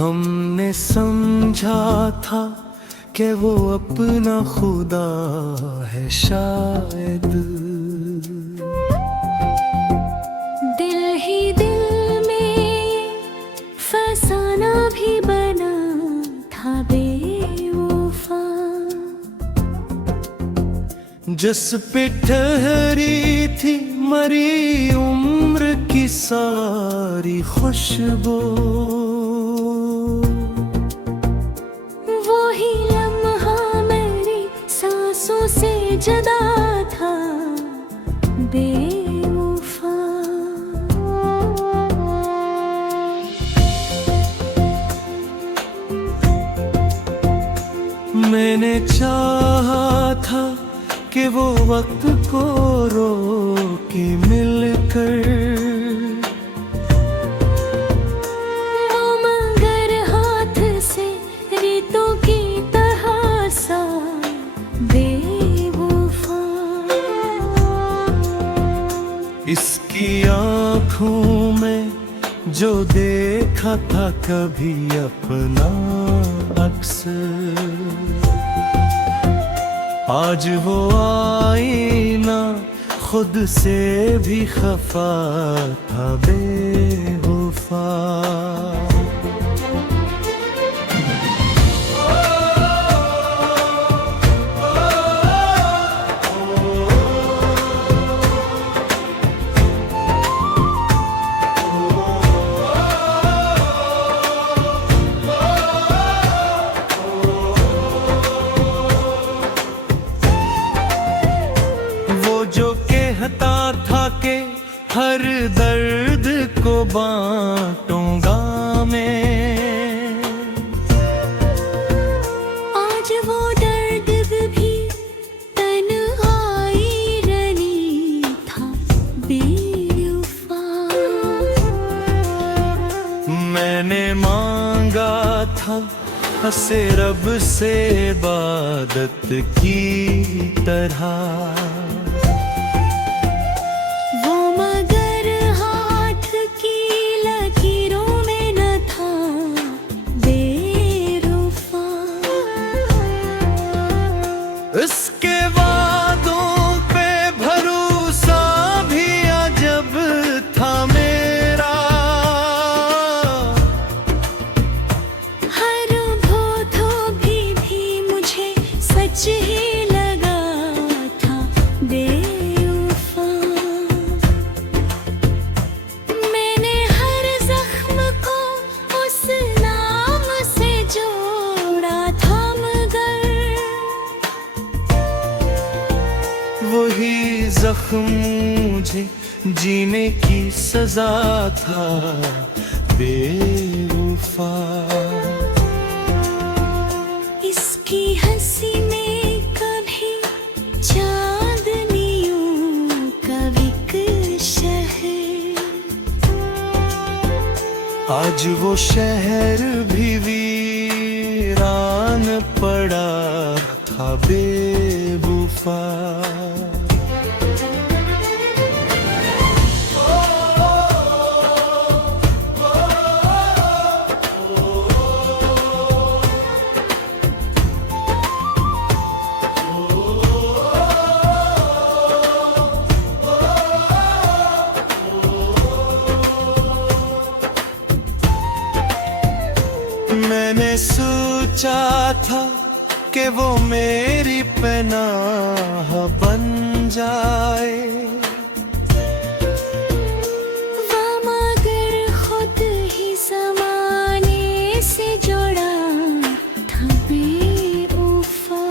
हमने समझा था कि वो अपना खुदा है शायद। दिल ही दिल में फसाना भी बना था बेवफा। जिस पे ठहरी थी मरी उम्र की सारी खुशबू, वही लम्हा मेरी सांसों से जुदा था बेवफा। मैंने चाहा था कि वो वक्त को रोके मिलकर, वो मगर हाथ से रेतों की तरह सा बेवफा। इसकी आँखों में जो देखा था कभी अपना अक्स, आज वो आईना खुद से भी खफा था बेवफा। जो कहता था कि हर दर्द को बांटूंगा मैं, आज वो दर्द भी तन्हाई रनी था बेवफा। मैंने मांगा था हसे रब से इबादत की तरह, उसके वादों पे भरोसा भी अजब था मेरा। हर भौंकों भी मुझे सच ही लगा था बेवफा। मैंने हर जख्म को उस नाम से जोड़ा था, वही जख्म मुझे जीने की सजा था बेवफा। इसकी हंसी में कभी चांदनियों का एक शहर, आज वो शहर भी वीरान पड़ा था बेवफा। मैंने सोचा था कि वो मेरी पनाह बन जाए, वो मगर खुद ही ज़माने से जुड़ा था बेवफा।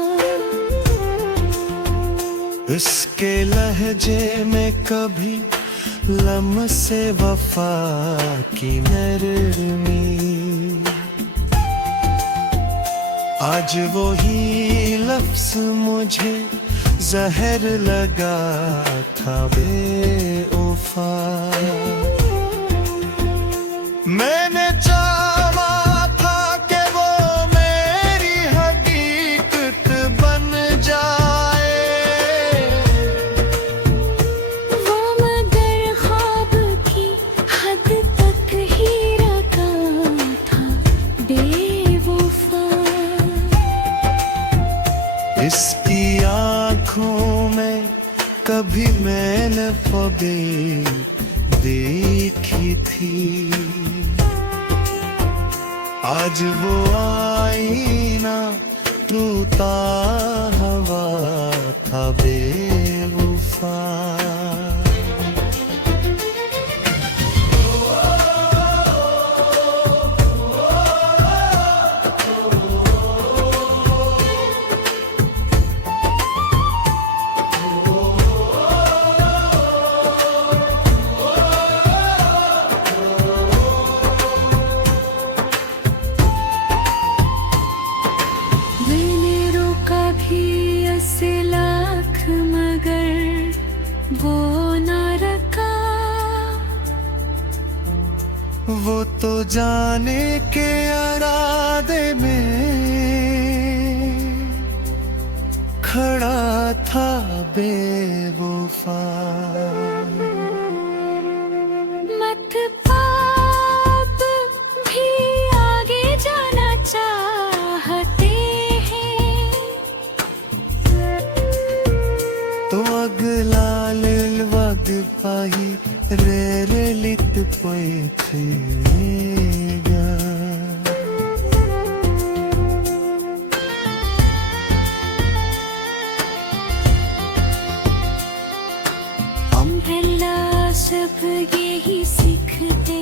उसके लहजे में कभी लम्से वफा की नरमी, आज वो ही लफ्ज़ मुझे जहर लगा था बेवफा। मैंने चाहा था कि वो मेरी हकीकत बन जाए, वो मगर ख्वाब की हद तक ही रखा था भी मैंने ख्वाबें देखी थी। आज वो आईना टूटा हवा था बेवफा। मैंने रोका भी 80 लाख मगर वो न रखा। वो तो जाने के इरादे में खड़ा था बेवफा। मत पाप भी आगे जाना चाहते हैं। तो अगला वग पाही रे लित पोएगा। अम्ब्रेला सब यही सीखते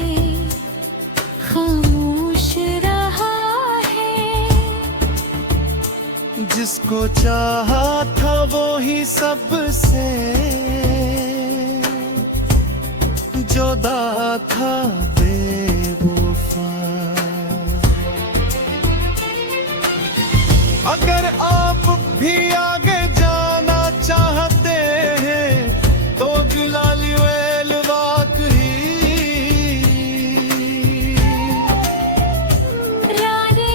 खामोश रहा है। जिसको चाहा था वो ही सबसे जुदा था बेवफा। अगर आप भी आगे जाना चाहते हैं तो गिलाली वेल वाकई रानी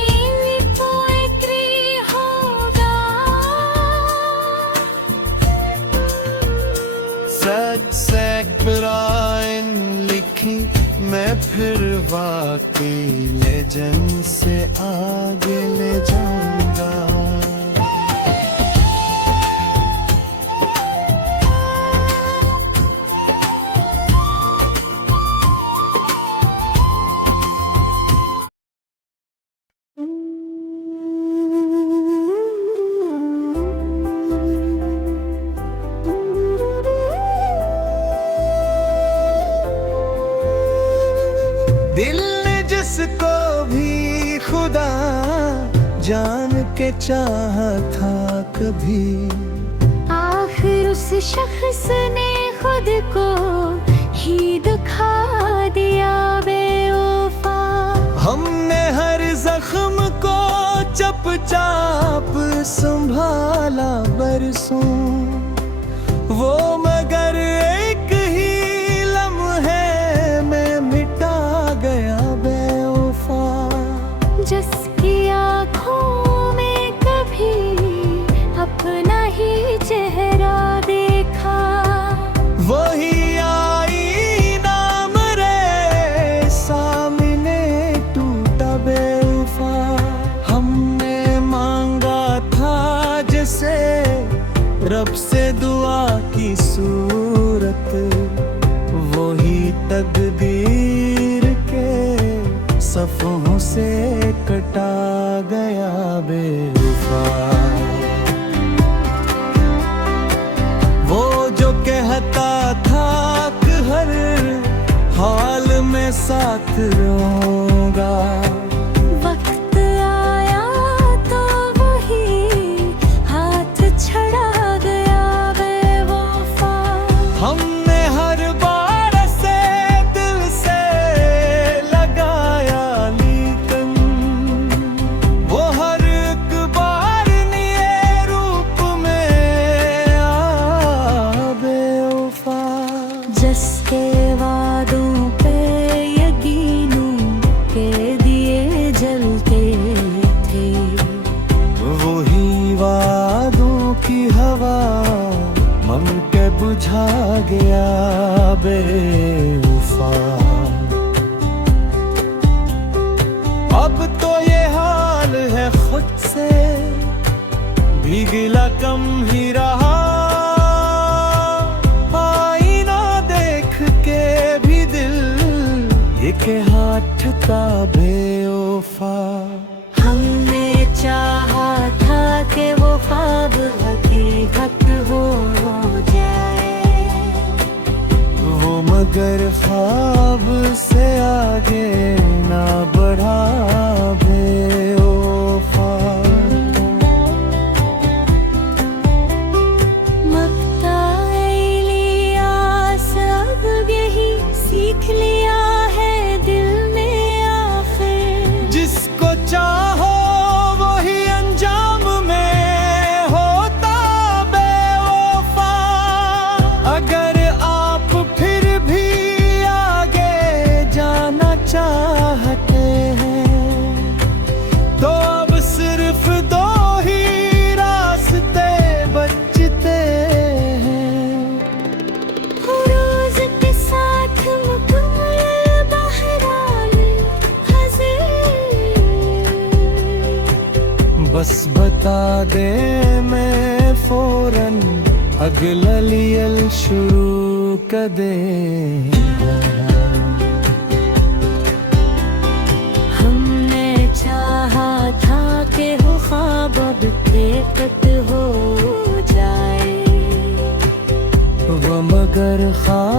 पोएट्री होगा। सैक ब्राइन लिखी मैं फिर वाकई लेजेंड से आगे ले जाऊंगा। दिल ने जिसको भी खुदा जान के चाहा था कभी, आखिर उस शख्स ने खुद को ही दुखा दिया बेवफा। हमने हर जख्म को चुपचाप संभाला बरसों। वो मगर एक ही लम्हे में मिटा गया बेवफा। जिसकी आँखों में कभी अपना ही चेहरा देखा, वही आई नाम रे सामने टूटा बेवफा। हमने मांगा था जिसे रब से दुआ की सूरत, वही तकदीर के सफ़ों से कटा गया बेवफा। वो जो कहता था कि हर हाल में साथ रहूंगा, वक्त आया तो वही हाथ छड़ा गया बेवफा। हमने हर बार से दिल से लगाया लेकिन वो हर एक बार नए रूप में आ बेवफा। जिसके वादों पे यकीनों के दिए जलते थे, वही वादों की हवा मन के बुझा गया बेवफा। अब तो ये हाल है खुद से भी गिला कम ही रहा। वफा। हमने चाहा था कि वो ख्वाब हकीकत हो जाए, वो मगर ख्वाब से आगे ना बढ़ा बेवफा। सब यही सीख लिया है दिल में आखिर, जिसको चाहो वही अंजाम में होता बेवफा। अगर आप फिर भी आगे जाना चाहते हैं तो अब सिर्फ दो ही रास्ते बचते हैं। रोज के साथ मुकम्मल बहरान हज़ीर, बस बता दे मैं फौरन अगला लियल शुरू कर दे। हमने चाहा था कि वो ख्वाब अब हकीकत हो जाए, वो मगर ख्वाब